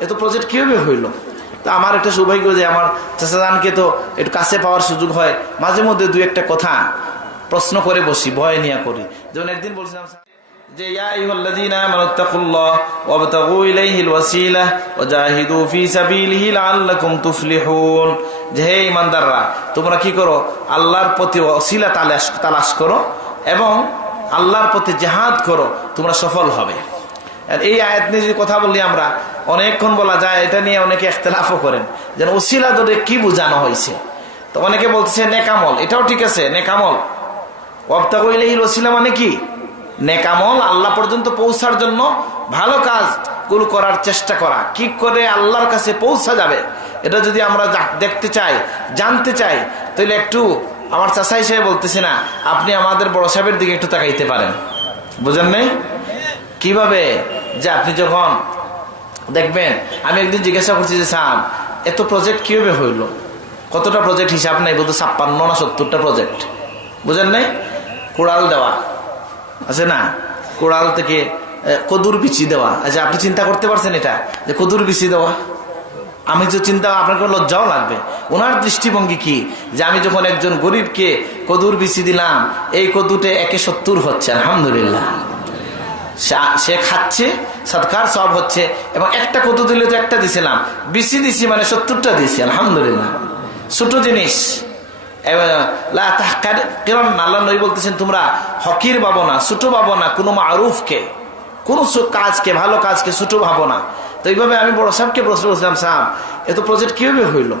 এত প্রজেক্ট কীভাবে হইল? তো আমার একটা সৌভাগ্য যে, আমার চাচাদানকে তো একটু কাছে পাওয়ার সুযোগ হয়। মাঝে মধ্যে দু একটা কথা প্রশ্ন করে বসি, ভয় নিয়ে করি। যেমন একদিন বলছিলাম, যে, ইয়া আইয়ুহাল্লাযীনা আমানুত্তাকুল্লাহ ওয়াবতাগু ইলাইহিল ওয়াসিলা ওয়াজাহিদু ফি সাবিলিহি লাআল্লাকুম যে, হে ঈমানদাররা, তোমরা কি করো? আল্লাহর প্রতি ওসিলা তালাশ তালাশ করো এবং আল্লাহর প্রতি জিহাদ করো, তোমরা সফল হবে। আর এই আয়াত নিয়ে যদি কথা বলি আমরা, অনেকক্ষণ বলা যায়, এটা নিয়ে অনেকে একতলাফও করেন। যেন ওসিলা ধরে কি বোঝানো হয়েছে। তো অনেকে বলতেছে, নেকামল। এটাও ঠিক আছে, নেকামল। অবতা কইলে এই ওসিলা মানে কি? নেকামল আল্লাহ পর্যন্ত পৌঁছার জন্য ভালো কাজগুলো করার চেষ্টা করা। কি করে আল্লাহর কাছে পৌঁছা যাবে? এটা যদি আমরা দেখতে চাই, জানতে চাই, তাহলে একটু আমার চাষা হিসেবে বলতেছি না, আপনি আমাদের বড় সাহেবের দিকে একটু তাকাইতে পারেন। বুঝেন নাই? কীভাবে? যে আপনি যখন দেখবেন, আমি একদিন জিজ্ঞাসা করছি যে, স্যার, এত প্রজেক্ট কীভাবে হইল? কতটা প্রজেক্ট হিসাব নাই? বোধ ছাপ্পান্ন না সত্তরটা প্রজেক্ট বুঝেন নাই? কোড়াল দেওয়া, আছে না? কোড়াল থেকে কদুর বিচি দেওয়া। আচ্ছা আপনি চিন্তা করতে পারছেন এটা, যে কদুর বিচি দেওয়া? আমি যে চিন্তা, আপনার কোনো লজ্জাও লাগবে। ওনার দৃষ্টিভঙ্গি কি? যে আমি যখন একজন গরিবকে কদুর বিচি দিলাম, এই কদুটে একে সত্তর হচ্ছে, আলহামদুলিল্লাহ। সা- খাচ্ছে, সৎকার সব হচ্ছে, এবং একটা কত দিলে তো একটা দিছিলাম। বিসি দিছি মানে সত্তরটা দিছি, আলহামদুলিল্লাহ। ছোট জিনিস। তোমরা হকির ভাবো না, ছোট ভাবো না, কোনো মারুফকে, কোনো কাজকে, ভালো কাজকে ছোট ভাবো না। তো এইভাবে আমি বড় সাহেবকে প্রশ্ন করছিলাম, সাহেব এত প্রজেক্ট কীভাবে হইল?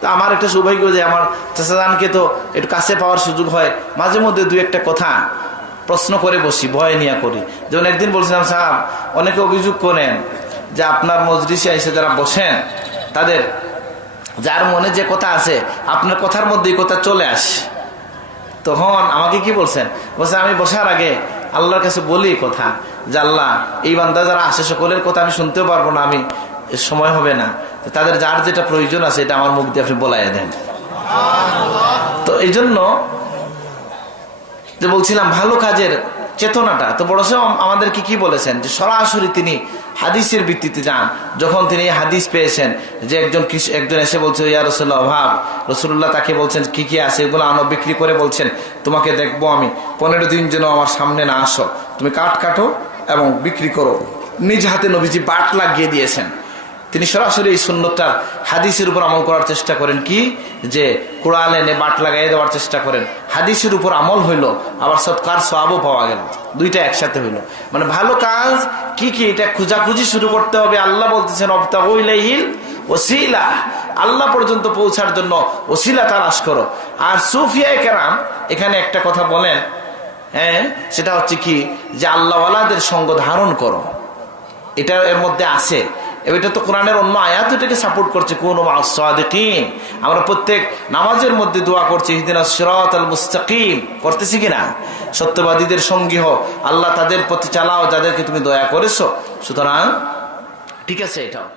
তো আমার একটা সৌভাগ্য যে আমার চাচাদানকে তো একটু কাছে পাওয়ার সুযোগ হয়। মাঝে মধ্যে দু একটা কথা প্রশ্ন করে বসি, ভয় নিয়ে করি। যেমন একদিন বলছিলাম, সাহেব, অনেকে অভিযোগ করেন যে আপনার মজলিসে এসে যারা বসেন, তাদের, যার মনে যে কথা আছে, আপনার কথার মধ্যেই কথা চলে আসে। তখন আমাকে কি বলছেন? বলছে, আমি বসার আগে আল্লাহর কাছে বলি কথা, যে আল্লাহ, এই বান্দা যারা আসে, সকলের কথা আমি শুনতেও পারব না, আমি সময় হবে না। তাদের যার যেটা প্রয়োজন আছে, এটা আমার মুখ দিয়ে আপনি বলাই দেন। তো এই জন্য যে বলছিলাম, ভালো কাজের চেতনাটা। তো বড় আমাদেরকে কি বলেছেন? যে সরাসরি তিনি হাদিসের ভিত্তিতে যান। যখন তিনি হাদিস পেয়েছেন, যে একজন একজন এসে বলছে, ইয়া রসুল্লাহ অভাব রসুল্লাহ তাকে বলছেন, কি কি আছে? এগুলো আনো বিক্রি করে বলছেন, তোমাকে দেখব আমি। পনেরো দিন যেন আমার সামনে না আসো। তুমি কাঠ কাটো এবং বিক্রি করো। নিজ হাতে নবীজি বাট লাগিয়ে দিয়েছেন। তিনি সরাসরি এই সুন্নতটার হাদিসের উপর আমল করার চেষ্টা করেন কি? যে কোরআন এনে বাট লাগাই দেওয়ার চেষ্টা করেন। হাদিসের উপর আমল হইল, আবার সৎকার সবও পাওয়া গেল। দুইটা একসাথে হইল। মানে ভালো কাজ কি কি? এটা খুঁজাখুঁজি শুরু করতে হবে। আল্লাহ বলতেছেন অবতাহিল ওসিলা। আল্লাহ পর্যন্ত পৌঁছার জন্য ওসিলা তালাশ করো। আর সুফিয়া কেরাম এখানে একটা কথা বলেন হ্যাঁ? সেটা হচ্ছে কি? যে আল্লাহওয়ালাদের সঙ্গ ধারণ করো। এটা এর মধ্যে আছে। এটা তো কোরআনের অন্য আয়াত এটাকে সাপোর্ট করছে, কোন সাদিকিন। আমরা প্রত্যেক নামাজের মধ্যে দোয়া করছি হিদিনা সিরাত আল মুস্তাকিম। করতেছি কিনা সত্যবাদীদের সঙ্গী হোক আল্লাহ তাদের প্রতি চালাও, যাদেরকে তুমি দয়া করেছ। সুতরাং, ঠিক আছে এটাও।